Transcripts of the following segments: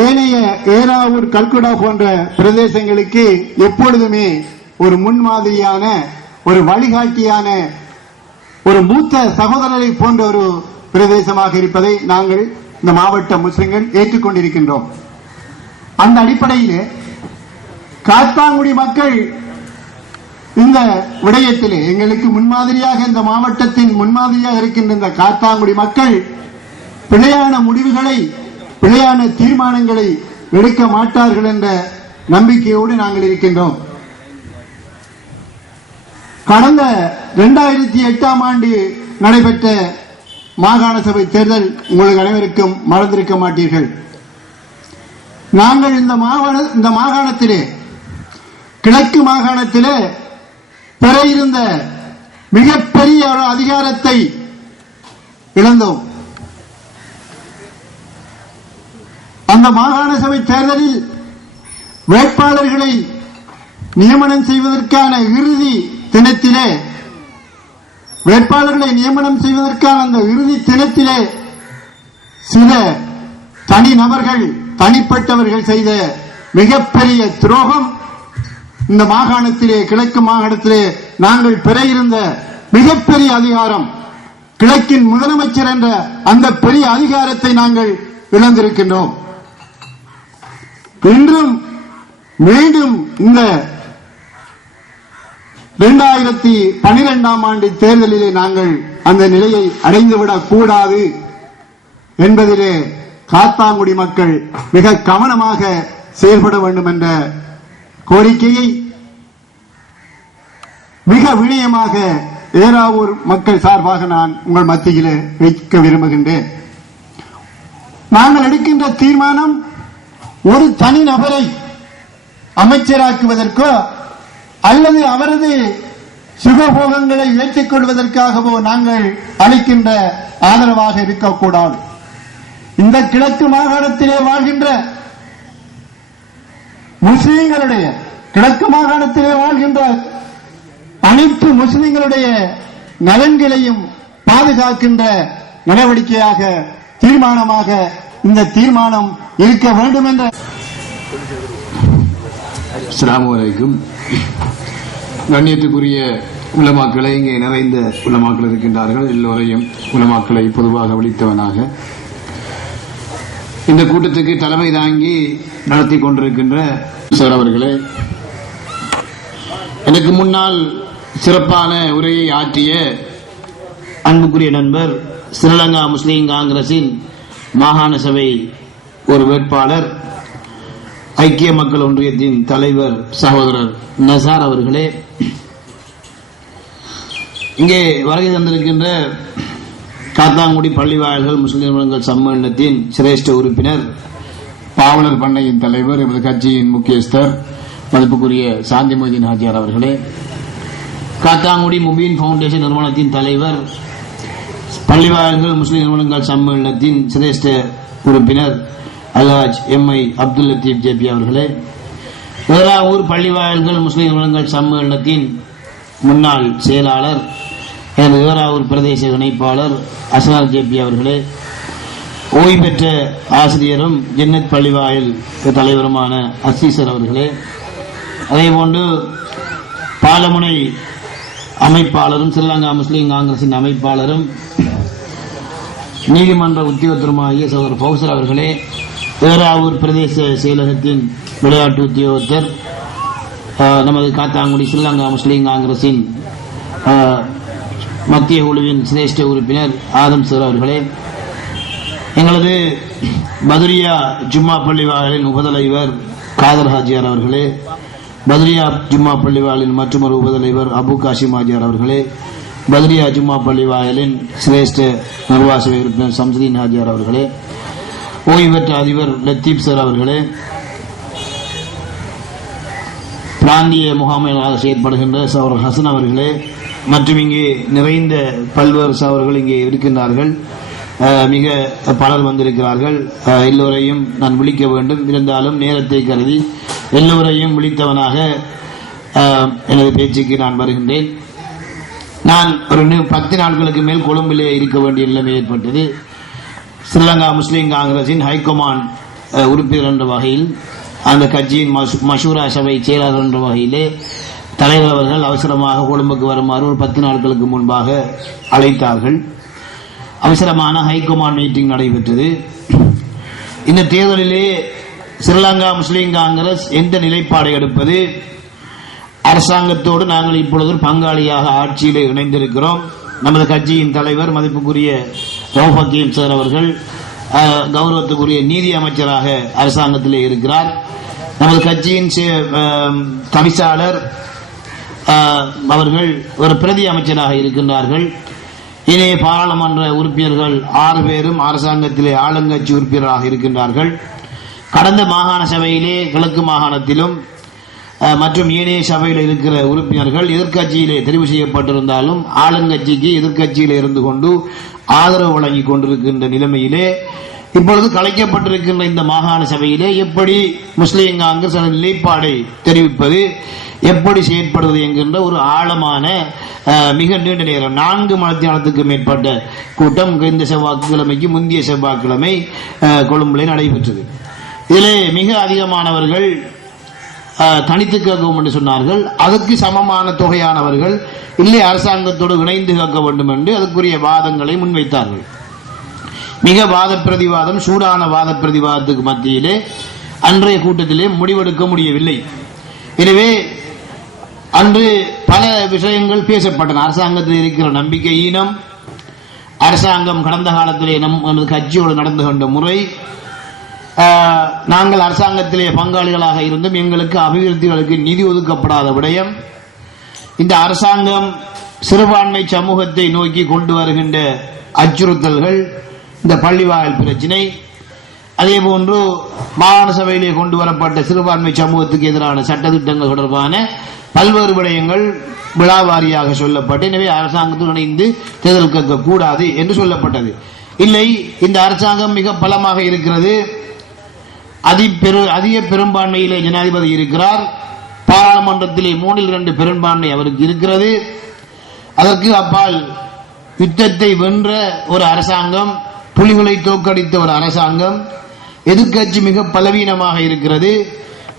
ஏனைய ஏராவூர், கல்குடா போன்ற பிரதேசங்களுக்கு எப்பொழுதுமே ஒரு முன்மாதிரியான, ஒரு வழிகாட்டியான, ஒரு மூத்த சகோதரரை போன்ற ஒரு பிரதேசமாக இருப்பதை நாங்கள் இந்த மாவட்ட முஸ்லிம்கள் ஏற்றுக்கொண்டிருக்கின்றோம். அந்த அடிப்படையில் காத்தாங்குடி மக்கள் இந்த விடயத்திலே எங்களுக்கு முன்மாதிரியாக, இந்த மாவட்டத்தின் முன்மாதிரியாக இருக்கின்ற இந்த காத்தாங்குடி மக்கள் பிழையான முடிவுகளை, பிழையான தீர்மானங்களை எடுக்க மாட்டார்கள் என்ற நம்பிக்கையோடு நாங்கள் இருக்கின்றோம். கடந்த 2008ஆம் ஆண்டு நடைபெற்ற மாகாண சபை தேர்தல் உங்களுக்கு அனைவருக்கும் மறந்திருக்க மாட்டீர்கள். நாங்கள் இந்த மாகாணத்திலே, கிழக்கு மாகாணத்திலே பெற இருந்த மிகப்பெரிய ஒரு அதிகாரத்தை இழந்தோம். அந்த மாகாண சபை தேர்தலில் வேட்பாளர்களை நியமனம் செய்வதற்கான இறுதி தினத்திலே, வேட்பாளர்களை நியமனம் செய்வதற்கான அந்த இறுதி தினத்திலே சில தனிநபர்கள், தனிப்பட்டவர்கள் செய்த மிகப்பெரிய துரோகம் இந்த மாகாணத்திலே, கிழக்கு மாகாணத்திலே நாங்கள் பெற இருந்த மிகப்பெரிய அதிகாரம், கிழக்கின் முதலமைச்சர் என்ற அந்த பெரிய அதிகாரத்தை நாங்கள் இழந்திருக்கின்றோம். இன்றும் மீண்டும் இந்த 2012ஆம் ஆண்டு தேர்தலிலே நாங்கள் அந்த நிலையை அடைந்துவிடக் கூடாது என்பதிலே காத்தாங்குடி மக்கள் மிக கவனமாக செயல்பட வேண்டும் என்ற கோரிக்கையை மிக வினயமாக ஏராவூர் மக்கள் சார்பாக நான் உங்கள் மத்தியிலே வைக்க விரும்புகின்றேன். நாங்கள் எடுக்கின்ற தீர்மானம் ஒரு தனிநபரை அமைச்சராக்குவதற்கோ அல்லது அவரது சுகபோகங்களை ஏற்றிக் கொள்வதற்காகவோ நாங்கள் அளிக்கின்ற ஆதரவாக இருக்கக்கூடாது. இந்த கிழக்கு மாகாணத்திலே வாழ்கின்ற முஸ்லிம்களுடைய, கிழக்கு மாகாணத்திலே வாழ்கின்ற அனைத்து முஸ்லிம்களுடைய நலன்களையும் பாதுகாக்கின்ற நடவடிக்கையாக, தீர்மானமாக இந்த தீர்மானம் இருக்க வேண்டும் என்ற. அஸ்ஸலாமு அலைக்கும். கண்ணியத்துக்குரிய உலமாக்களை, இங்கே நிறைந்த உலமாக்கள் இருக்கின்றார்கள். எல்லோரையும் உலமாக்களை பொதுவாக விழித்தவனாக இந்த கூட்டத்துக்கு தலைமை தாங்கி நடத்தி கொண்டிருக்கின்ற சார் அவர்களே, எனக்கு முன்னால் சிறப்பான உரையை ஆற்றிய அன்புக்குரிய நண்பர், ஸ்ரீலங்கா முஸ்லீம் காங்கிரசின் மாகாண சபை ஒரு வேட்பாளர், ஐக்கிய மக்கள் ஒன்றியத்தின் தலைவர் சகோதரர் நசார் அவர்களே, இங்கே வருகை தந்திருக்கின்ற காத்தாங்குடி பள்ளிவாயல்கள் முஸ்லிம் நிறுவனங்கள் சம்மேளனத்தின் சிரேஷ்ட உறுப்பினர், பாவலர் பண்ணையின் தலைவர், எமது கட்சியின் முக்கியஸ்தர் மதிப்புக்குரிய சாந்தி மொய்தீன் ஹாஜியார் அவர்களே, காத்தாங்குடி முபீன் பவுண்டேஷன் நிறுவனத்தின் தலைவர், பள்ளிவாயல்கள் முஸ்லிம் நிறுவனங்கள் சம்மேளனத்தின் சிரேஷ்ட உறுப்பினர் அல்ஹாஜ் எம்ஐ அப்துல் லத்தீப் ஜேபி அவர்களே, ஏராவூர் பள்ளிவாயல்கள் முஸ்லிம் நிறுவனங்கள் சம்மேளனத்தின் முன்னாள் செயலாளர், எனது ஏராவூர் பிரதேச இணைப்பாளர் அஸ்னார் ஜேபி அவர்களே, ஓய்வு பெற்ற ஆசிரியரும் ஜன்னத் பள்ளிவாயல் தலைவருமான அசீசர் அவர்களே, அதேபோன்று பாலமுனை அமைப்பாளரும், ஸ்ரீலங்கா முஸ்லீம் காங்கிரசின் அமைப்பாளரும், நீதிமன்ற உத்தியோகத்தருமாகிய சகோதரர் பௌசர் அவர்களே, ஏராவூர் பிரதேச செயலகத்தின் விளையாட்டு உத்தியோகத்தர், நமது காத்தாங்குடி ஸ்ரீலங்கா முஸ்லீம் காங்கிரசின் மத்திய குழுவின் சிரேஷ்ட உறுப்பினர் ஆதம் சார் அவர்களே, எங்களது பதுரியா ஜும்மா பள்ளிவாயலின் உபதலைவர் காதர் ஹாஜியார் அவர்களே, பதுரியா ஜும்மா பள்ளிவாயலின் மற்றொரு உபதலைவர் அபு காசிம் ஹாஜியார் அவர்களே, பதுரியா ஜும்மா பள்ளிவாயலின் சிரேஷ்ட நிர்வாக உறுப்பினர் சம்சுதீன் ஹாஜியார் அவர்களே, ஓய்வு பெற்ற அதிபர் லத்தீப் சார் அவர்களே, பிராந்திய முகாமையாக செயற்படுகின்ற சகோதரர் ஹசன் அவர்களே, மற்றும் இங்கே நிறைந்த பல்வேறு சகோதரர்கள் இங்கே இருக்கின்றார்கள். மிக பலர் வந்திருக்கிறார்கள். எல்லோரையும் நான் விழிக்க வேண்டும். இருந்தாலும் நேரத்தை கருதி எல்லோரையும் விழித்தவனாக எனது பேச்சுக்கு நான் வருகின்றேன். நான் ஒரு 10 நாட்களுக்கு மேல் கொழும்பிலே இருக்க வேண்டிய நிலைமை ஏற்பட்டது. ஸ்ரீலங்கா முஸ்லீம் காங்கிரசின் ஹைகமாண்ட் உறுப்பினர் என்ற வகையில் அந்த கட்சியின் மஷூரா சபை செயலாளர் என்ற வகையிலே தலைவர் அவர்கள் அவசரமாக கொழும்புக்கு வருமாறு ஒரு 10 நாட்களுக்கு முன்பாக அழைத்தார்கள். அவசரமான ஹைகமாண்ட் மீட்டிங் நடைபெற்றது. இந்த தேர்தலிலே ஸ்ரீலங்கா முஸ்லீம் காங்கிரஸ் எந்த நிலைப்பாடை எடுப்பது, அரசாங்கத்தோடு நாங்கள் இப்பொழுது பங்காளியாக ஆட்சியிலே இணைந்திருக்கிறோம். நமது கட்சியின் தலைவர் மதிப்புக்குரிய ரவுஃப் ஹக்கீம் சார் அவர்கள் கௌரவத்துக்குரிய நீதி அமைச்சராக அரசாங்கத்திலே இருக்கிறார். நமது கட்சியின் தவிசாளர் அவர்கள் ஒரு பிரதி அமைச்சராக இருக்கின்றார்கள். இணைய பாராளுமன்ற உறுப்பினர்கள் 6 பேரும் அரசாங்கத்திலே ஆளுங்கட்சி உறுப்பினராக இருக்கின்றார்கள். கடந்த மாகாண சபையிலே கிழக்கு மாகாணத்திலும் மற்றும் ஏனைய சபையில் இருக்கிற உறுப்பினர்கள் எதிர்க்கட்சியிலே தெரிவு செய்யப்பட்டிருந்தாலும் ஆளுங்கட்சிக்கு எதிர்க்கட்சியிலே இருந்து கொண்டு ஆதரவு வழங்கிக் கொண்டிருக்கின்ற நிலைமையிலே இப்பொழுது கலைக்கப்பட்டிருக்கின்ற இந்த மாகாண சபையிலே எப்படி முஸ்லீம் காங்கிரஸ் நிலைப்பாடை தெரிவிப்பது, எப்படி செயற்படுவது என்கின்ற ஒரு ஆழமான மிக நீண்ட நேரம் 4 மணித்தியாலத்துக்கு மேற்பட்ட கூட்டம் இந்த செவ்வாய்க்கிழமைக்கு முந்தைய செவ்வாய்க்கிழமை கொழும்பிலே நடைபெற்றது. இதிலே மிக அதிகமானவர்கள் தனித்து கேட்கவும் என்று சொன்னார்கள். அதற்கு சமமான தொகையானவர்கள் இல்லை அரசாங்கத்தோடு இணைந்து கேட்க வேண்டும் என்று அதற்குரிய வாதங்களை முன்வைத்தார்கள். மிக வாத பிரதிவாதம், சூடான வாத பிரதிவாதத்துக்கு மத்தியிலே அன்றைய கூட்டத்திலே முடிவெடுக்க முடியவில்லை. எனவே அன்று பல விஷயங்கள் பேசப்பட்டன. அரசாங்கத்தில் இருக்கிற நம்பிக்கை ஈனம், அரசாங்கம் கடந்த காலத்திலே நமது கட்சியோடு நடந்து கொண்ட முறை, நாங்கள் அரசாங்கத்திலே பங்காளிகளாக இருந்தும் எங்களுக்கு அபிவிருத்திகளுக்கு நிதி ஒதுக்கப்படாத விடயம், இந்த அரசாங்கம் சிறுபான்மை சமூகத்தை நோக்கி கொண்டு வருகின்ற அச்சுறுத்தல்கள், இந்த பள்ளிவாயல் பிரச்சினை, அதே போன்று மாகாண சபையிலே கொண்டு வரப்பட்ட சிறுபான்மை சமூகத்துக்கு எதிரான சட்டத்திட்டங்கள் தொடர்பான பல்வேறு விடயங்கள் விழாவாரியாக சொல்லப்பட்டு எனவே அரசாங்கத்துடன் இணைந்து தேர்தல் கேட்க கூடாது என்று சொல்லப்பட்டது. இல்லை, இந்த அரசாங்கம் மிக பலமாக இருக்கிறது, அதிக பெரும்பான்மையிலே ஜனாதிபதி இருக்கிறார், பாராளுமன்றத்திலே 3/2 பெரும்பான்மை அவருக்கு இருக்கிறது, அதற்கு அப்பால் யுத்தத்தை வென்ற ஒரு அரசாங்கம், புலிகளை தோற்கடித்த ஒரு அரசாங்கம், எதிர்க்கட்சி மிக பலவீனமாக இருக்கிறது,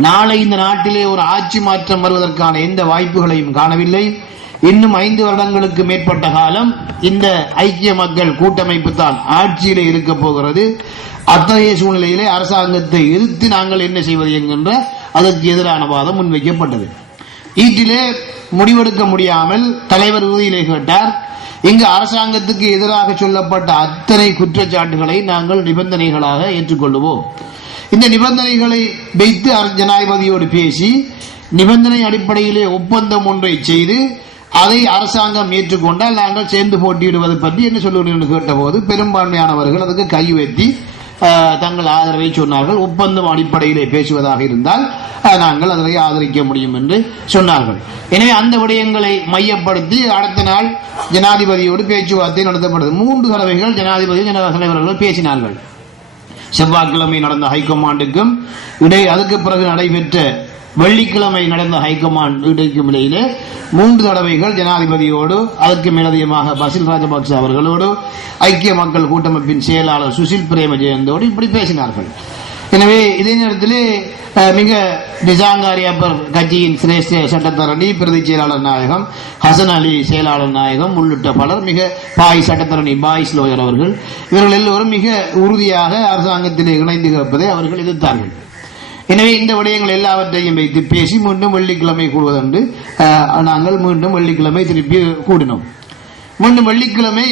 நாளை இந்த நாட்டிலே ஒரு ஆட்சி மாற்றம் வருவதற்கான எந்த வாய்ப்புகளையும் காணவில்லை, இன்னும் 5 வருடங்களுக்கு மேற்பட்ட காலம் இந்த ஐக்கிய மக்கள் கூட்டமைப்பு தான் ஆட்சியிலே இருக்க போகிறது. அத்தகைய சூழ்நிலையிலே அரசாங்கத்தை எதிர்த்து நாங்கள் என்ன செய்வது என்கின்ற அதற்கு எதிரான வாதம் முன்வைக்கப்பட்டது. ஈட்டிலே முடிவெடுக்க முடியாமல் தலைவர் உறுதியிலே கேட்டார், இங்கு அரசாங்கத்துக்கு எதிராக சொல்லப்பட்ட அத்தனை குற்றச்சாட்டுகளை நாங்கள் நிபந்தனைகளாக ஏற்றுக்கொள்வோம். இந்த நிபந்தனைகளை வைத்து ஜனாதிபதியோடு பேசி நிபந்தனை அடிப்படையிலே ஒப்பந்தம் ஒன்றை செய்து அதை அரசாங்கம் ஏற்றுக்கொண்டால் நாங்கள் சேர்ந்து போட்டியிடுவது பற்றி என்ன சொல்லுங்கள் என்று கேட்டபோது பெரும்பான்மையானவர்கள் அதுக்கு கை வைத்தி தங்கள் ஆதரவை சொன்னார்கள். ஒப்பந்தம் அடிப்படையிலே பேசுவதாக இருந்தால் நாங்கள் அதனை ஆதரிக்க முடியும் என்று சொன்னார்கள். எனவே அந்த விடயங்களை மையப்படுத்தி அடுத்த நாள் ஜனாதிபதியோடு பேச்சுவார்த்தை நடத்தப்பட்டது. 3 தடவைகள் ஜனாதிபதி தலைவர்கள் பேசினார்கள். செவ்வாய்க்கிழமை நடந்த ஹைகமாண்டுக்கும் அதுக்கு பிறகு நடைபெற்ற வெள்ளிக்கிழமை நடந்த ஹைகமாண்ட் இடைக்கும் இடையிலே 3 தடவைகள் ஜனாதிபதியோடு அதற்கு மேலதிகமாக பசில் ராஜபக்ச அவர்களோடு ஐக்கிய மக்கள் கூட்டமைப்பின் செயலாளர் சுசில் பிரேமஜெயந்தோடு இப்படி பேசினார்கள். எனவே இதே நேரத்தில் மிக நிஜாங்காரியப்பர் கட்சியின் சிரேஷ்ட சட்டத்தரணி பிரதி செயலாளர் நாயகம், ஹசன் அலி செயலாளர் நாயகம் உள்ளிட்ட பலர், மிக பாய் சட்டத்தரணி பாய்ஸ் லோயர் அவர்கள், இவர்கள் எல்லோரும் மிக உறுதியாக அரசாங்கத்திலே இணைந்து கேட்பதை அவர்கள் எதிர்த்தார்கள். எனவே இந்த விடயங்கள் எல்லாவற்றையும் வைத்து பேசி மீண்டும் வெள்ளிக்கிழமை கூடுவதென்று நாங்கள் மீண்டும் வெள்ளிக்கிழமை திருப்பி கூடினோம். மீண்டும் வெள்ளிக்கிழமை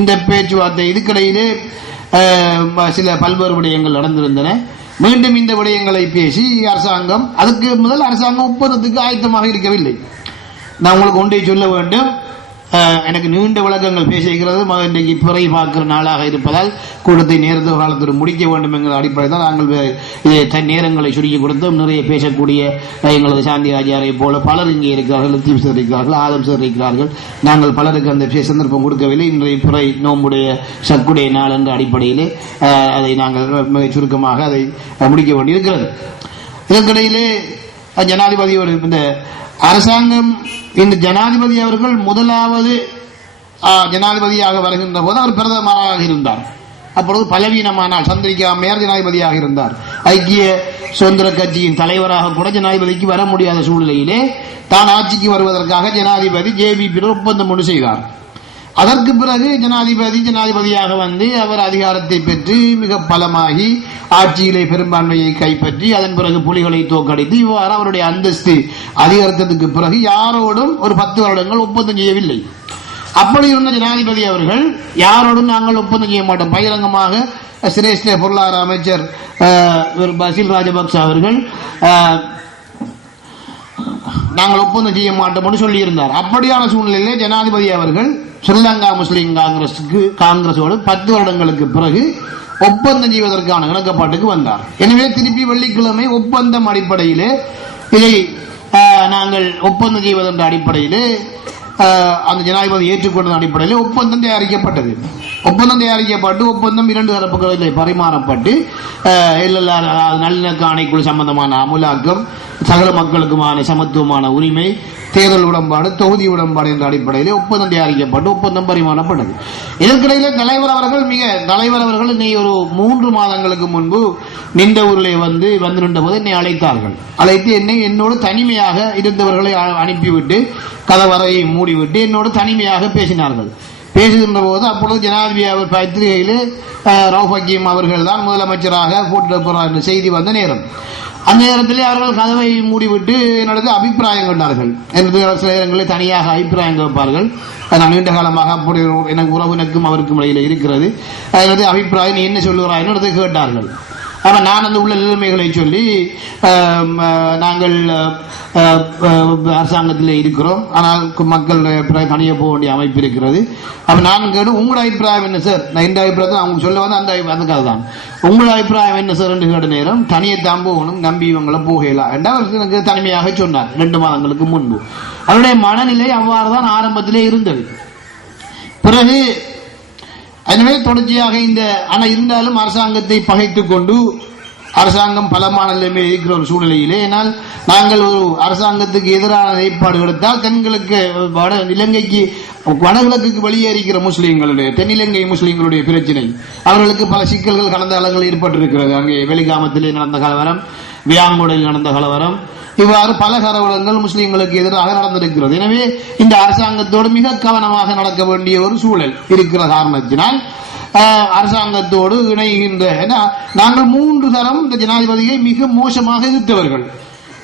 இந்த பேச்சுவார்த்தை இதுக்கிடையிலே சில பல்வேறு விடயங்கள் நடந்திருந்தன. மீண்டும் இந்த விடயங்களை பேசி அரசாங்கம், அதுக்கு முதல் அரசாங்கம் ஒப்பந்தத்துக்கு ஆயத்தமாக இருக்கவில்லை. நான் உங்களுக்கு ஒன்றை சொல்ல வேண்டும், எனக்கு நீண்ட விளக்கங்கள் பேசுகிறது. இன்றைக்கு பிறை பார்க்கிற நாளாக இருப்பதால் கூட்டத்தை நேரத்த காலத்தில் முடிக்க வேண்டும் என்கிற அடிப்படையில் தான் நாங்கள் நேரங்களை சுருக்கி கொடுத்தோம். நிறைய பேசக்கூடிய எங்களது சாந்தி ஆஜியாரை போல பலர் இங்கே இருக்கிறார்கள், லத்தீப் சார் இருக்கிறார்கள், ஆதம் சார் இருக்கிறார்கள். நாங்கள் பலருக்கு அந்த சந்தர்ப்பம் கொடுக்கவில்லை. இன்றைய பிறை நோம்புடைய சக்குடைய நாள் என்ற அடிப்படையிலே அதை நாங்கள் சுருக்கமாக அதை முடிக்க வேண்டியிருக்கிறது. இதற்கிடையிலே ஜனாதிபதியோடு இந்த அரசாங்கம், இந்த ஜனாதிபதி அவர்கள் முதலாவது ஜனாதிபதியாக வருகின்ற போது அவர் பிரதமராக இருந்தார். அப்பொழுது பலவீனமானால் சந்திரிகா அம்மையார் ஜனாதிபதியாக இருந்தார். ஐக்கிய சுதந்திர கட்சியின் தலைவராக கூட ஜனாதிபதிக்கு வர முடியாத சூழ்நிலையிலே தான் ஆட்சிக்கு வருவதற்காக ஜனாதிபதி JVP ஒப்பந்தம் ஒன்று செய்தார். அதற்கு பிறகு ஜனாதிபதியாக வந்து அவர் அதிகாரத்தை பெற்று மிக பலமாகி ஆட்சியிலே பெரும்பான்மையை கைப்பற்றி அதன் பிறகு புலிகளை தோற்கடித்து இவ்வாறு அவருடைய அந்தஸ்து அதிகாரத்துக்கு பிறகு யாரோடும் ஒரு 10 வருடங்கள் ஒப்பந்தம் செய்யவில்லை. அப்படி இருந்த ஜனாதிபதி அவர்கள் யாரோடும் நாங்கள் ஒப்பந்தம் செய்ய மாட்டோம், பகிரங்கமாக சிரேஷ்ட பொருளாதார அமைச்சர் பசில் ராஜபக்ச அவர்கள் நாங்கள் ஒப்பந்தம் செய்ய மாட்டோம் சொல்லியிருந்தார். அப்படியான சூழ்நிலையிலே ஜனாதிபதி அவர்கள் ஸ்ரீலங்கா முஸ்லீம் காங்கிரஸோடு 10 வருடங்களுக்கு பிறகு ஒப்பந்தம் செய்வதற்கான இணக்கப்பாட்டுக்கு வந்தார். எனவே திருப்பி வெள்ளிக்கிழமை ஒப்பந்தம் அடிப்படையிலே இதை நாங்கள் ஒப்பந்தம் செய்வதென்ற அடிப்படையிலே அந்த ஜனாதிபதி ஏற்றுக்கொண்ட அடிப்படையில் ஒப்பந்தம் தயாரிக்கப்பட்டது. ஒப்பந்தம் தயாரிக்கப்பட்டு ஒப்பந்தம் 2 தரப்புகளில் பரிமாறப்பட்டு நல்லிணக்க ஆணைக்குழு சம்பந்தமான அமுலாக்கம், சகல மக்களுக்குமான சமத்துவமான உரிமை, தேர்தல் உடன்பாடு, தொகுதி உடன்பாடு என்ற அடிப்படையில் ஒப்பந்தம் தயாரிக்கப்பட்டு ஒப்பந்தம் பரிமாறப்பட்டது. இதற்கிடையிலே தலைவர் அவர்கள் நீ ஒரு 3 மாதங்களுக்கு முன்பு நின்ற ஊரிலே வந்து நின்ற போது என்னை அழைத்தார்கள். அழைத்து என்னோடு தனிமையாக இருந்தவர்களை அனுப்பிவிட்டு கதவறையை மூடிவிட்டு என்னோடு தனிமையாக பேசினார்கள். பேசுகின்ற போது அப்பொழுது ஜனாதிபதி அவர் பத்திரிகையில் ரவுஃப் ஹக்கீம் அவர்கள் தான் முதலமைச்சராக போட்டிருக்கிறார் என்ற செய்தி வந்த நேரம். அந்த நேரத்திலே அவர்கள் கதவை மூடிவிட்டு என்னோட அபிப்பிராயம் கொண்டார்கள். சில நேரங்களில் தனியாக அபிப்பிராயம் கேட்பார்கள். நான் நீண்ட காலமாக அப்படி எனக்கு உறவினருக்கும் அவருக்கும் இடையில் இருக்கிறது. அதனது அபிப்பிராயம் நீ என்ன சொல்லுகிறாய் என்னது கேட்டார்கள். ஆனால் நான் அந்த உள்ள நிலைமைகளை சொல்லி நாங்கள் அரசாங்கத்தில் இருக்கிறோம், ஆனால் மக்கள் தனியாக போக வேண்டிய அமைப்பு இருக்கிறது. அப்ப நான் கேட்டு உங்களோட அபிப்பிராயம் என்ன சார், நான் இந்த அபிப்பிராயத்தை அவங்க சொல்ல வந்து அதுக்காக தான் உங்களோட அபிப்பிராயம் என்ன சார் என்று கேட்ட நேரம் தனியைத்தான் போகணும், நம்பி இவங்களை போகலாம் என்றால் எனக்கு தனிமையாக சொன்னார் 2 மாதங்களுக்கு முன்பு. அவருடைய மனநிலை அவ்வாறுதான் ஆரம்பத்திலே இருந்தது. பிறகு எனவே தொடர்ச்சியாக ஆனால் இருந்தாலும் அரசாங்கத்தை பகைத்துக் கொண்டு அரசாங்கம் பலமான நிலைமையில் இருக்கிற ஒரு சூழ்நிலையிலே நாங்கள் ஒரு அரசாங்கத்துக்கு எதிரான நிலைப்பாடு எடுத்தால் தென்கிழக்கு இலங்கைக்கு வடகிழக்கு வெளியே இருக்கிற முஸ்லீம்களுடைய தென்னிலங்கை முஸ்லீம்களுடைய பிரச்சனை, அவர்களுக்கு பல சிக்கல்கள் கடந்த காலங்களில் ஏற்பட்டிருக்கிறது. அங்கே வெளிகாமத்திலே நடந்த கலவரம், வியாங்குடையில் நடந்த கலவரம், இவ்வாறு பல கலவரங்கள் முஸ்லீம்களுக்கு எதிராக நடந்திருக்கிறது. எனவே இந்த அரசாங்கத்தோடு மிக கவனமாக நடக்க வேண்டிய ஒரு சூழல் இருக்கிற காரணத்தினால் அரசாங்கத்தோடு இணைகின்ற நாங்கள் 3 தரம் இந்த ஜனாதிபதியை மிக மோசமாக எதிர்த்தவர்கள்.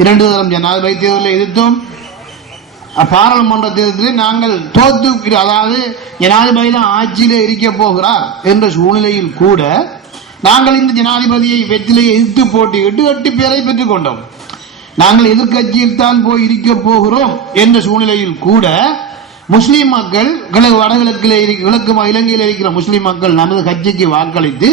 2 தரம் ஜனாதிபதி தேர்தலில் எதிர்த்தோம். பாராளுமன்ற தேர்தலில் நாங்கள் தோத்து, அதாவது ஜனாதிபதி தான் ஆட்சியிலே இருக்க போகிறார் என்ற சூழ்நிலையில் கூட நாங்கள் இந்த ஜனாதிபதியை வெற்றிலையை எதிர்த்து போட்டியிட்டு 8 பேரை பெற்றுக் கொண்டோம். நாங்கள் எதிர்கட்சியில் தான் போய் இருக்க போகிறோம் என்ற சூழ்நிலையில் கூட முஸ்லீம் மக்கள் கிழக்கு இலங்கையில் இருக்கிற முஸ்லீம் மக்கள் நமது கட்சிக்கு வாக்களித்து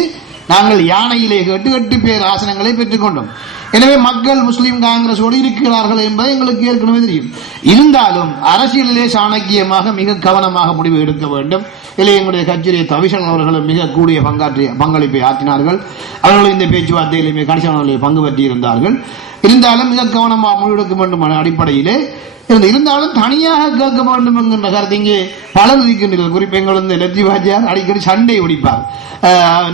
நாங்கள் யானையிலே கேட்டு 8 பேர் ஆசனங்களை பெற்றுக் கொண்டோம். எனவே மக்கள் முஸ்லீம் காங்கிரஸோடு இருக்கிறார்கள் என்பதை எங்களுக்கு ஏற்கனவே தெரியும். இருந்தாலும் அரசியலிலே சாணக்கியமாக மிக கவனமாக முடிவு எடுக்க வேண்டும். இதில் எங்களுடைய கட்சியுடைய தவிசல் அவர்களும் மிக கூடிய பங்களிப்பை ஆற்றினார்கள். அவர்கள் இந்த பேச்சுவார்த்தையிலுமே கணிசமான பங்கு பற்றி இருந்தார்கள். இருந்தாலும் மிக கவனமாக முடிவெடுக்க வேண்டும் அடிப்படையிலே இருந்தாலும் தனியாக கேட்க வேண்டும் என்கின்ற கருத்து இங்கே பலர் இருக்கின்றனர். குறிப்பாக எங்கள் லெப்டி வாத்தியார் அடிக்கடி சண்டை ஒடிப்பார்.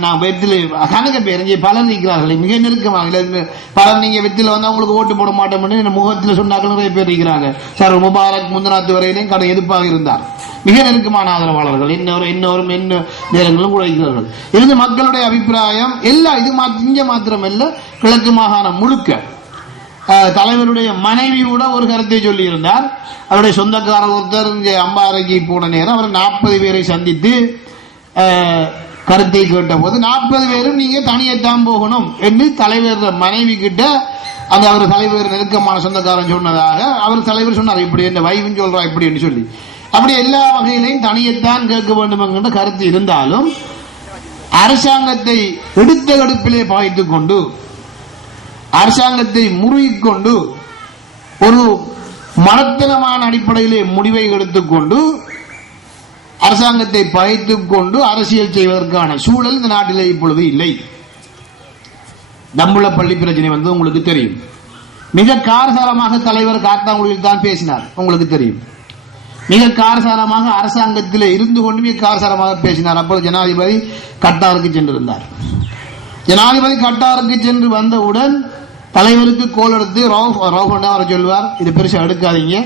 நான் வெற்றில கணக்க பேர் இங்கே பலர் இருக்கிறார்கள் மிக நெருக்கமாக. பலர் நீங்க வெற்றில வந்து அவங்களுக்கு ஓட்டு போட மாட்டோம்னு முகத்தில் சொன்னார்கள். நிறைய பேர் இருக்கிறாங்க. சார் முபாரக் முந்தநாத்து வரையிலும் கடை எதிர்ப்பாக இருந்தார். மிக நெருக்கமான ஆதரவாளர்கள் இன்னொரு நேரங்களும் கூட இருக்கிறார்கள். இருந்து மக்களுடைய அபிப்பிராயம் எல்லா இது இங்க மாத்திரமல்ல, கிழக்கு மாகாணம் முழுக்க தலைவருடைய மனைவி கூட ஒரு கருத்தை சொல்லி இருந்தார். அவருடைய சொந்தக்காரர் ஒருத்தர் இங்கே அம்பாறைக்கு போன நேரம் அவர் 40 பேரை சந்தித்து கருத்தை கேட்ட போது 40 பேரும் நீங்க தனியத்தான் போகணும் என்று தலைவர் மனைவி கிட்ட அந்த அவர் தலைவர் நெருக்கமான சொந்தக்காரன் சொன்னதாக அவர் தலைவர் சொன்னார். இப்படி இந்த வைவன் சொல்றா இப்படி என்று சொல்லி அப்படி எல்லா வகையிலையும் தனியத்தான் கேட்க வேண்டும் என்கின்ற கருத்து இருந்தாலும் அரசாங்கத்தை எடுத்த எடுப்பிலே பாய்த்துக் கொண்டு அரசாங்கத்தை முறுகிக்கொண்டு ஒரு மனத்தனமான அடிப்படையிலே முடிவை எடுத்துக்கொண்டு அரசாங்கத்தை பகைத்துக் கொண்டு அரசியல் செய்வதற்கான சூழல் இந்த நாட்டிலே இப்பொழுது இல்லை. தம்புள்ள பள்ளி பிரச்சனை வந்து உங்களுக்கு தெரியும். மிக காரசாரமாக தலைவர் காத்தாங்குடியில் தான் பேசினார், உங்களுக்கு தெரியும். மிக காரசாரமாக அரசாங்கத்தில் இருந்து கொண்டு மிக காரசாரமாக பேசினார். அப்போது ஜனாதிபதி கட்டாருக்கு சென்றிருந்தார். ஜனாதிபதி கட்டாருக்கு சென்று வந்தவுடன் தலைவருக்கு கோல் எடுத்து ரவுஃப் அவர் சொல்வார், இது பெருசா எடுக்காதீங்க,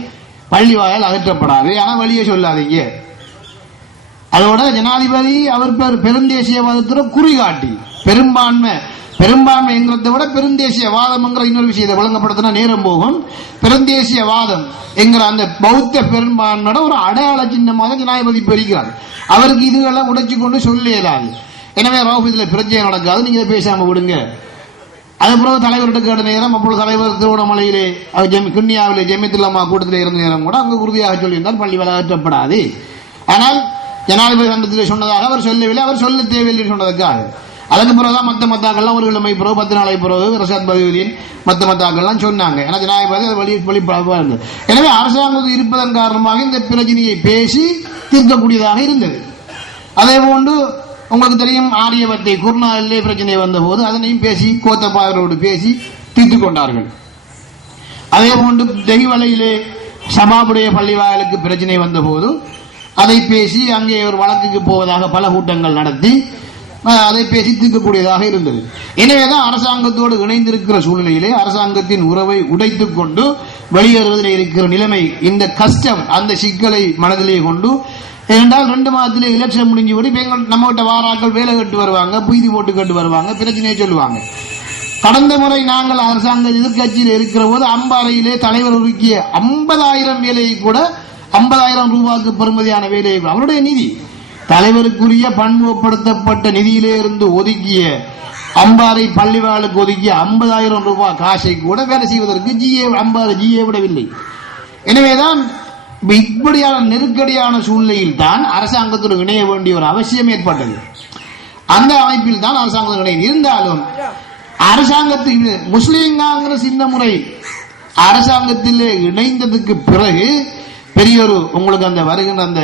பள்ளி வாயல் அகற்றப்படாது, ஆனா வெளியே சொல்லாதீங்க. அதோட ஜனாதிபதி அவர் பெருந்தேசியவாதத்தில் குறிகாட்டி பெரும்பான்மை என்கிறத விட பெருந்தேசியவாதம் என்கிற இன்னொரு விஷயத்தை விளங்கப்படுத்தினா நேரம் போகும். பெருந்தேசியவாதம் என்கிற அந்த பௌத்த பெரும்பான்மையோட ஒரு அடையாள சின்னமாக ஜனாதிபதி பெறுகிறார். அவருக்கு இதுகளெல்லாம் உடைச்சு கொண்டு சொல்ல இயலாது. எனவே ரவுஃப் இதுல பிரச்சனை நடக்காது, நீங்க பேசாம விடுங்க. அதுபோல தலைவர்கிட்ட கேட்ட நேரம், அப்பொழுது தலைவர் திருவண்ணாமலையிலே கிண்ணியாவிலே ஜெமித்துல்லமா கூட்டத்தில் இருந்த நேரம் கூட அங்கு உறுதியாக சொல்லியிருந்தால் பள்ளி அகற்றப்படாது. ஆனால் ஜனாதிபதி சங்கத்தில் சொன்னதாக அவர் சொல்லவில்லை, அவர் சொல்ல தேவையில்லை சொன்னதற்காக. அதுக்கு பிறகுதான் மத்தாக்கள்லாம் ஒரு கிழமை பிறகு 10 நாளை பிறகு ரஷாத் பதிவுதீன் மத்தாக்கள்லாம் சொன்னாங்க. ஏன்னா ஜனாதிபதி அது வெளிப்படையாக. எனவே அரசாங்கம் இருப்பதன் காரணமாக இந்த பிரச்சனையை பேசி தீர்க்கக்கூடியதாக இருந்தது. அதே போன்று உங்களுக்கு தெரியும், ஆரியவத்தை குர்நாளிலே பிரச்சனை வந்த போது அதனையும் பேசி கோத்தபாயரோடு பேசி தீர்த்து கொண்டார்கள். அதே போன்று தெய்வலையிலே சபாபுடைய பள்ளிவாயலுக்கு பிரச்சனை வந்த போது அதை பேசி அங்கே ஒரு வழக்குக்கு போவதாக பல கூட்டங்கள் நடத்தி அதை பேசி தீர்க்கக்கூடியதாக இருந்தது. எனவேதான் அரசாங்கத்தோடு இணைந்திருக்கிற சூழ்நிலையிலே அரசாங்கத்தின் உறவை உடைத்துக் கொண்டு வெளியேறுவதில் இருக்கிற நிலைமை, இந்த கஷ்டம், அந்த சிக்கலை மனதிலே கொண்டு, ஏனென்றால் 2 மாதத்திலே எலெக்ஷன் முடிஞ்சபடி நம்ம கிட்ட வாராக்கள் வேலை கட்டு வருவாங்க, புய்தி போட்டு கட்டு வருவாங்க, பிரச்சனையை சொல்லுவாங்க. கடந்த முறை நாங்கள் அரசாங்க எதிர்கட்சியில் இருக்கிற போது அம்பாறையிலே தலைவர் ஒதுக்கிய 50,000 வேலையை கூட 50,000 ரூபாய்க்கு பெறுமதியான வேலையை அவருடைய நிதி, தலைவருக்குரிய பன்முகப்படுத்தப்பட்ட நிதியிலே இருந்து ஒதுக்கிய அம்பாறை பள்ளிவாளுக்கு ஒதுக்கிய 50,000 ரூபாய் காசை கூட வேலை செய்வதற்கு அம்பாறை ஜிஏ விடவில்லை. எனவேதான் இப்படியான நெருக்கடியான சூழ்நிலையில் தான் அரசாங்கத்துடன் இணைய வேண்டிய ஒரு அவசியம் ஏற்பட்டது. அந்த அமைப்பில் தான் அரசாங்கத்துடன் இணைய இருந்தாலும் அரசாங்கத்தில் முஸ்லீம் காங்கிரஸ் இந்த முறை அரசாங்கத்தில் இணைந்ததுக்கு பிறகு பெரிய ஒரு உங்களுக்கு அந்த வருகின்ற அந்த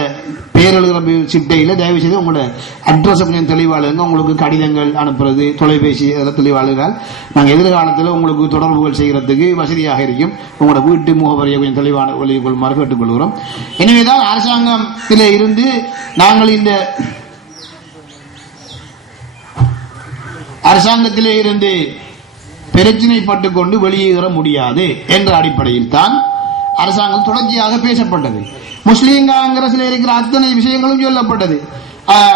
பேரெழுகிற சிட்டையில தயவு செய்து உங்களோட அட்ரஸ் கொஞ்சம் தெளிவாளுங்க. உங்களுக்கு கடிதங்கள் அனுப்புறது, தொலைபேசி தெளிவாளுங்கள். நாங்கள் எதிர்காலத்தில் உங்களுக்கு தொடர்புகள் செய்யறதுக்கு வசதியாக இருக்கும். உங்களோட வீட்டு முகவரியை கொஞ்சம் தெளிவான ஒளிகொள்ளுமாறு கேட்டுக்கொள்கிறோம். எனவேதான் அரசாங்கத்திலே இருந்து நாங்கள் இந்த அரசாங்கத்திலே இருந்து பிரச்சினைப்பட்டுக் கொண்டு வெளியேற முடியாது என்ற அடிப்படையில் தான் அரசாங்கம் தொடர்ச்சியாக பேசப்பட்டது. முஸ்லீம் காங்கிரஸில் இருக்கிற அத்தனை விஷயங்களும் சொல்லப்பட்டது.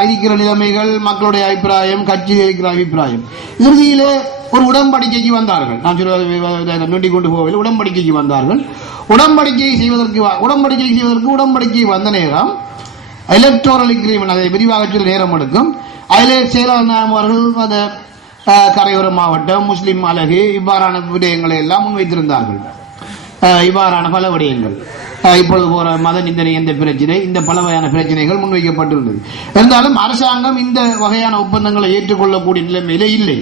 இருக்கிற நிலைமைகள், மக்களுடைய அபிப்பிராயம், கட்சியில் இருக்கிற அபிப்பிராயம். இறுதியிலே ஒரு உடன்படிக்கைக்கு வந்தார்கள். நான் சொல்ல நொண்டி கொண்டு போகவில்லை, உடன்படிக்கைக்கு வந்தார்கள். உடன்படிக்கை செய்வதற்கு உடன்படிக்கை வந்த நேரம் எலக்டோரல் அக்ரீமெண்ட், அதை விரிவாக சொல்ல நேரம் எடுக்கும். அதிலே செயலாளர் அவர்கள் அந்த கரையோர மாவட்டம், முஸ்லிம் அழகு, இவ்வாறான விடயங்களை எல்லாம் முன்வைத்திருந்தார்கள். இவ்வாறான பல விடயங்கள், இப்பொழுது போற மத நிந்தனை என்ற பிரச்சனை, இந்த பல வகையான பிரச்சனைகள் முன்வைக்கப்பட்டிருந்தது. இருந்தாலும் அரசாங்கம் இந்த வகையான ஒப்பந்தங்களை ஏற்றுக்கொள்ளக்கூடிய நிலைமையிலே இல்லை.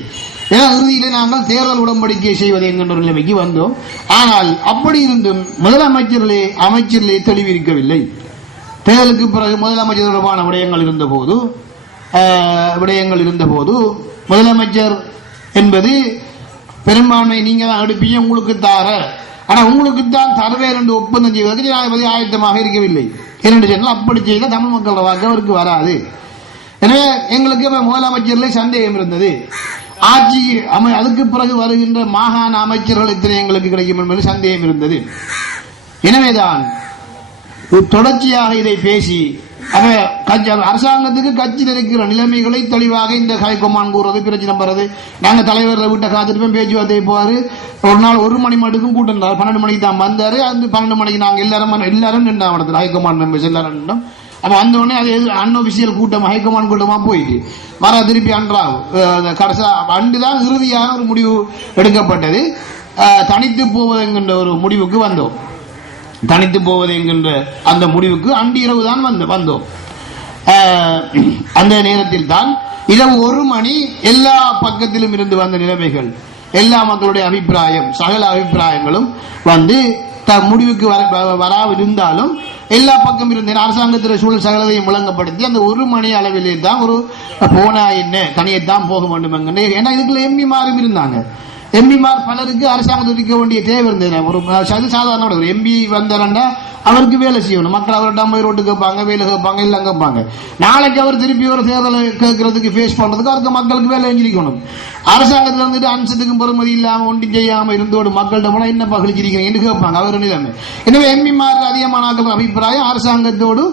ஏன்னா இறுதியிலே நாங்கள் தேர்தல் உடன்படிக்கை செய்வது என்கின்ற நிலைமைக்கு வந்தோம். ஆனால் அப்படி இருந்தும் அமைச்சர்களே தெளிவிருக்கவில்லை. தேர்தலுக்கு பிறகு முதலமைச்சர் தொடர்பான விடயங்கள் இருந்தபோது முதலமைச்சர் என்பது பெரும்பான்மை நீங்க தான் எடுப்பீங்க, உங்களுக்கு தார, ஆனா உங்களுக்கு தான் தருவேன் என்று ஒப்பந்தம் செய்வதற்கு ஜனாதிபதி ஆயத்தமாக இருக்கவில்லை. இரண்டு சொன்னால் அப்படி செய்த தமிழ் மக்கள் வாக்கு அவருக்கு வராது. எனவே எங்களுக்கு முதலமைச்சர்ல சந்தேகம் இருந்தது. ஆட்சி அதுக்கு பிறகு வருகின்ற மாகாண அமைச்சர்கள் எத்தனை எங்களுக்கு கிடைக்கும் என்பது சந்தேகம் இருந்தது. எனவேதான் தொடர்ச்சியாக இதை பேசி அரசாங்கத்துக்கு கட்சியில் இருக்கிற நிலைமைகளை தெளிவாக இந்த ஹைகமான் கூறுறது, பிரச்சனை வர்றது, நாங்க தலைவரை விட்ட காத்துட்டு பேச்சுவார்த்தை போவாரு. ஒரு நாள் 1 மணி மட்டுக்கும் கூட்டம் 12 மணிக்கு தான் வந்தாரு. அந்த 12 மணிக்கு நாங்க எல்லாரும் நின்றோம் இடத்துல, ஹைகமான் மெம்பர்ஸ் எல்லாரும் நின்றோம். அப்ப வந்த உடனே அது அன்அபிஷியல் கூட்டம், ஹைகமான் கூட்டமா போயிட்டு வர திருப்பி கடைசா அண்டுதான் இறுதியான ஒரு முடிவு எடுக்கப்பட்டது. தனித்து போவது என்கின்ற ஒரு முடிவுக்கு வந்தோம். தனித்து போவது என்கின்ற அந்த முடிவுக்கு அன்று இரவு தான் வந்தோம். அந்த நேரத்தில் தான் இரவு 1 மணி எல்லா பக்கத்திலும் இருந்து வந்த நிலைமைகள், எல்லா மக்களுடைய அபிப்பிராயம், சகல அபிப்பிராயங்களும் வந்து முடிவுக்கு வராவிருந்தாலும் எல்லா பக்கம் இருந்த அரசாங்கத்தின் சூழல் சகலதையும் முழங்கப்படுத்தி அந்த 1 மணி அளவிலே தான் ஒரு போனா என்ன தனியைத்தான் போக வேண்டும். ஏன்னா இதுக்குள்ள எம்பி மாறும் இருந்தாங்க. எம்பிமார் பலருக்கு அரசாங்கத்தில் இருக்க வேண்டிய தேவை இருந்தது. ஒரு சாதாரண ஒரு எம்பி வந்தாரண்டா அவருக்கு வேலை செய்யணும். மக்கள் அவர்கிட்ட 50 ரோட்டு கேட்பாங்க, வேலை கேட்பாங்க, எல்லாம் கேட்பாங்க. நாளைக்கு அவர் திருப்பி ஒரு தேர்தலை கேட்கறதுக்கு ஃபேஸ் பண்றதுக்கு அவருக்கு மக்களுக்கு வேலை செஞ்சிருக்கணும். அரசாங்கத்தில் வந்துட்டு அம்சத்துக்கும் பொறுமதி இல்லாம ஒன்றும் செய்யாம இருந்தோடு மக்கள்கிட்ட போனா என்ன பகிர்ச்சிருக்கீங்க என்று கேட்பாங்க அவர் நிலைமை. எனவே எம்பிமார் அதிகமான அபிப்பிராயம் அரசாங்கத்தோடு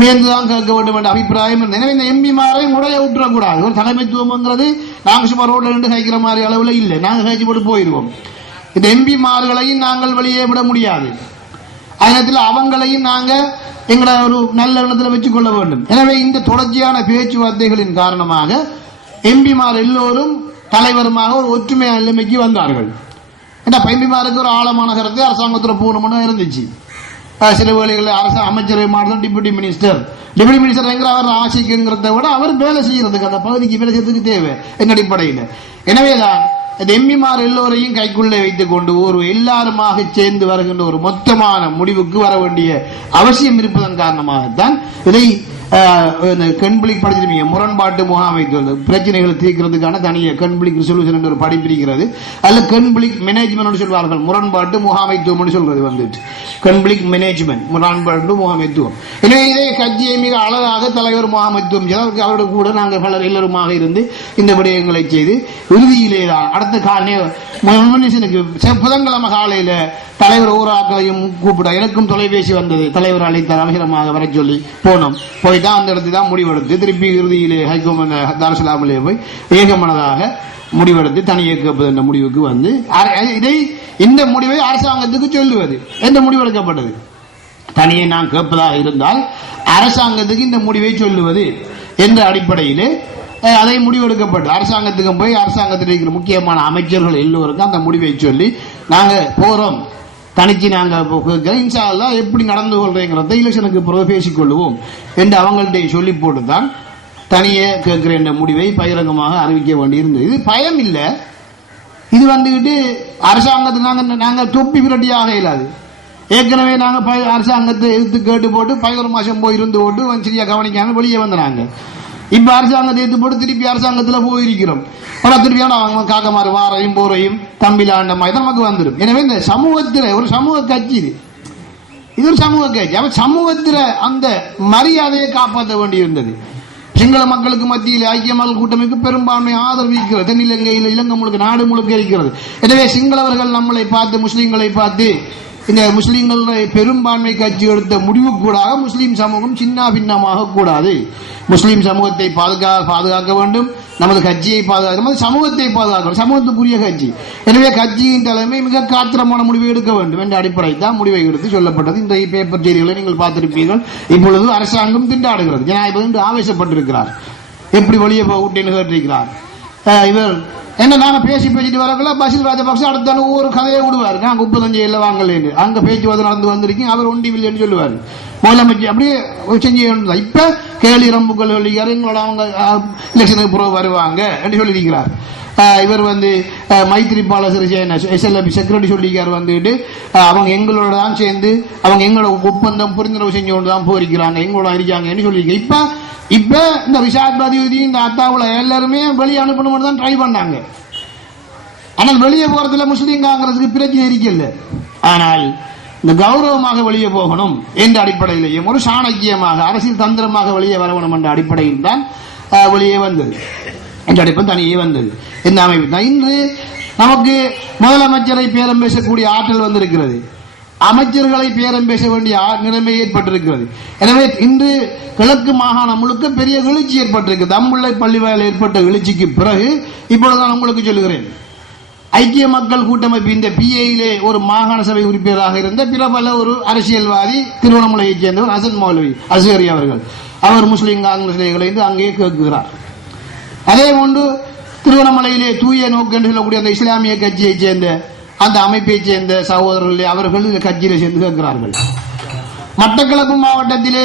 கேந்துதான் கேட்க வேண்டும் என்ற அபிப்பிராயம். எனவே இந்த எம்பிமாரை முறைய விட்டுறக்கூடாது. ஒரு தலைமைத்துவம்ங்கிறது நாங்க சும்மா ரோட்ல இருந்து கைக்கிற மாதிரி அளவுல இல்லை. நாங்க கைச்சு போட்டு போயிடுவோம். இந்த எம்பிமார்களையும் நாங்கள் வெளியே விட முடியாது. அதனத்தில் அவங்களையும் நாங்க எங்களை ஒரு நல்ல இடத்துல வச்சுக் கொள்ள வேண்டும். எனவே இந்த தொடர்ச்சியான பேச்சுவார்த்தைகளின் காரணமாக எம்பிமார் எல்லோரும் தலைவருமாக ஒரு ஒற்றுமையான நிலைமைக்கு வந்தார்கள். எம்பிமாருக்கு ஒரு ஆழமான கருத்து அரசாங்கத்தில் போகணும்னு இருந்துச்சு. சில வேளைகளில் அரசு அமைச்சரை மாறுதல் டிப்யூட்டி மினிஸ்டர் என்கிற அவர் ஆசைக்குங்கிறத விட அவர் வேலை செய்யறதுக்கு அந்த பகுதிக்கு வேலை செய்யறதுக்கு தேவை எங்க அடிப்படையில். எனவேதான் இந்த எம்பிமார் எல்லோரையும் கைக்குள்ளே வைத்துக் கொண்டு ஒரு எல்லாருமாக சேர்ந்து வருகின்ற ஒரு மொத்தமான முடிவுக்கு வர வேண்டிய அவசியம் இருப்பதன் காரணமாகத்தான் இதை கன்பிளிக் படிச்சிருப்பீங்க. முரண்பாட்டு முகாமைத்துவம் பிரச்சனைகளை தீர்க்கிறதுக்கான தனிய கன்பிளிக் சொல்யூஷன் என்ற ஒரு படிப்பிருக்கிறது. அல்ல கன்பிளிக் மேனேஜ்மெண்ட் சொல்வார்கள். முரண்பாட்டு முகாமைத்துவம் சொல்றது வந்துட்டு கன்பிளிக் மேனேஜ்மெண்ட், முரண்பாட்டு முகாமைத்துவம். எனவே இதே கட்சியை மிக அழகாக தலைவர் முகாமைத்துவம் அவரோட கூட நாங்கள் பலர் எல்லோருமாக இருந்து இந்த விடயங்களை செய்து இறுதியிலே அடுத்த மனுஷனுக்கு புதன்கிழமை காலையில தலைவர் ஊராக்களையும் கூப்பிட எனக்கும் தொலைபேசி வந்தது. தலைவர் அழைத்தார், அவசரமாக வர சொல்லி போனோம். போய்தான் அந்த இடத்துல தான் முடிவெடுத்து திருப்பி இறுதியிலே ஹைகோர்ட் தாரசுலாமிலே போய் ஏகமனதாக முடிவெடுத்து தனியே கேட்பது என்ற முடிவுக்கு வந்து இந்த முடிவை அரசாங்கத்துக்கு சொல்லுவது என்ற முடிவெடுக்கப்பட்டது. தனியே நான் கேட்பதாக இருந்தால் அரசாங்கத்துக்கு இந்த முடிவை சொல்லுவது என்ற அடிப்படையில் அதை முடிவெடுக்கப்பட்டு அரசாங்கத்துக்கு போய் அரசாங்கத்தில் இருக்கிற முக்கியமான அமைச்சர்கள் எல்லோருக்கும் அந்த முடிவை சொல்லி நாங்க போறோம், தனிச்சு நாங்க இன்ஷா அல்லாஹ் எப்படி நடந்து கொள்றேங்கிறத எலெக்ஷனுக்கு பிறகு பேசிக்கொள்வோம் என்று அவங்கள்ட்ட சொல்லி போட்டுதான் தனியே கேட்கிற என்ற முடிவை பகிரங்கமாக அறிவிக்க வேண்டியிருந்தது. இது பயம் இல்லை. இது வந்துகிட்டு அரசாங்கத்தை நாங்க தொப்பி விரட்டியாக இயலாது. ஏற்கனவே நாங்க அரசாங்கத்தை எதிர்த்து கேட்டு போட்டு 11 மாசம் போய் இருந்து போட்டு சரியா கவனிக்காம வெளியே வந்தாங்க. இப்ப அரசாங்கத்தை எடுத்து போட்டு திருப்பி அரசாங்கத்தில் போயிருக்கிறோம். திருப்பியான அவங்க காக்கமாறு வாரையும் போரையும் தம்பிலாண்ட மாதிரி நமக்கு வந்துடும். எனவே இந்த சமூகத்தில் ஒரு சமூக கட்சி இது ஒரு சமூக கட்சி. அவன் சமூகத்தில் அந்த மரியாதையை காப்பாற்ற வேண்டியிருந்தது. சிங்கள மக்களுக்கு மத்தியில் ஐக்கிய மக்கள் கூட்டமைப்பு பெரும்பான்மை ஆதரவிக்கிறது. தென்னிலங்கையில் இலங்கை முழுக்க நாடு முழுக்க இருக்கிறது. எனவே சிங்களவர்கள் நம்மளை பார்த்து முஸ்லீம்களை பார்த்து இந்த முஸ்லீம்களுடைய பெரும்பான்மை கட்சி எடுத்த முடிவு கூடாக முஸ்லீம் சமூகம் சின்ன பின்னமாக கூடாது. முஸ்லீம் சமூகத்தை பாதுகாக்க வேண்டும், நமது கட்சியை பாதுகாக்க, நமது சமூகத்தை பாதுகாக்க, சமூகத்துக்குரிய கட்சி. எனவே கட்சியின் தலைமை மிக காத்திரமான முடிவை எடுக்க வேண்டும் என்ற அடிப்படை தான் முடிவை எடுத்து சொல்லப்பட்டது. இன்றைய பேப்பர் செய்திகளை நீங்கள் பார்த்திருப்பீர்கள். இப்பொழுது அரசாங்கம் திண்டாடுகிறது. ஜனாதிபதி என்று ஆவேசப்பட்டிருக்கிறார். எப்படி வெளியே போகட்டேன்னு கேட்டிருக்கிறார். இவர் என்ன நாங்க பேசிட்டு வரக்குள்ள பசில் ராஜபக்ச அடுத்த ஒவ்வொரு கதையை விடுவாரு. நாங்க 35 வாங்கல அங்க பேச்சுவார்த்தை நடந்து வந்திருக்கீங்க, அவர் ஒண்டி இல்லைன்னு சொல்லுவாரு. முதலமைச்சர் அப்படியே செஞ்சு இப்ப கேள்வி ரம்புகள் சொல்லிக்கிறார். எங்களோட அவங்க எலெக்ஷனுக்கு பிறகு வருவாங்க என்று சொல்லியிருக்கிறார். இவர் வந்து மைத்ரிபால சிறிசேன SLP செக்ரட்டரி சொல்லிக்கார் வந்துட்டு அவங்க எங்களோட தான் சேர்ந்து அவங்க எங்களோட ஒப்பந்தம் புரிந்துணர்வு செஞ்சு கொண்டு தான் போயிருக்கிறாங்க, எங்களோட இருக்காங்கன்னு சொல்லியிருக்க. இப்ப இந்த ரிஷாத் பதியுதி இந்த அத்தாவுல எல்லாருமே வெளியே அனுப்பணும் தான் ட்ரை பண்ணாங்க. ஆனால் வெளியே போறதுல முஸ்லீம் காங்கிரஸுக்கு பிரச்சனை இருக்கல. ஆனால் இந்த கௌரவமாக வெளியே போகணும் என்ற அடிப்படையிலேயும் ஒரு சாணக்கியமாக அரசியல் தந்திரமாக வெளியே வரணும் என்ற அடிப்படையில் தான் வெளியே வந்தது. என்ற அடிப்படை தனியே வந்தது இந்த அமைப்பு தான். இன்று நமக்கு முதலமைச்சரை பேரம் பேசக்கூடிய ஆற்றல் வந்திருக்கிறது. அமைச்சர்களை பேரம் பேச வேண்டிய நிலைமை ஏற்பட்டிருக்கிறது. எனவே இன்று கிழக்கு மாகாணம் முழுக்க பெரிய எழுச்சி ஏற்பட்டிருக்கிறது. அம்புள்ளை பள்ளிவாயில் ஏற்பட்ட எழுச்சிக்கு பிறகு இப்பொழுது நான் உங்களுக்கு சொல்லுகிறேன், ஐக்கிய மக்கள் கூட்டமைப்பு இந்த PA-யிலே ஒரு மாகாண சபை உறுப்பினராக இருந்த பிரபல ஒரு அரசியல்வாதி திருவண்ணாமலையைச் சேர்ந்தவர் ஹசன் மௌலவி அஸ்ஹரி அவர்கள், அவர் முஸ்லீம் காங்கிரஸ் இணைந்து அங்கே கேட்கிறார். அதே போன்று திருவண்ணாமலையிலே தூய நோக்கு என்று சொல்லக்கூடிய அந்த இஸ்லாமிய கட்சியைச் சேர்ந்த அந்த அமைப்பை சேர்ந்த சகோதரர்கள் அவர்கள் இந்த கட்சியில சேர்ந்து கேட்கிறார்கள். மட்டக்களப்பு மாவட்டத்திலே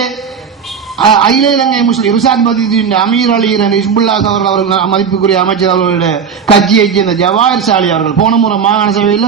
அகில இலங்கை முஸ்லீம் ரிஷாத் பதியுதீன் அமீர் அலி ஹிஸ்புல்லா அவர்கள் மதிப்புக்குரிய அமைச்சர் அவர்களுடைய கட்சியைச் சேர்ந்த ஜவாஹர் சாலி அவர்கள் போன முறை மாகாண சபையில்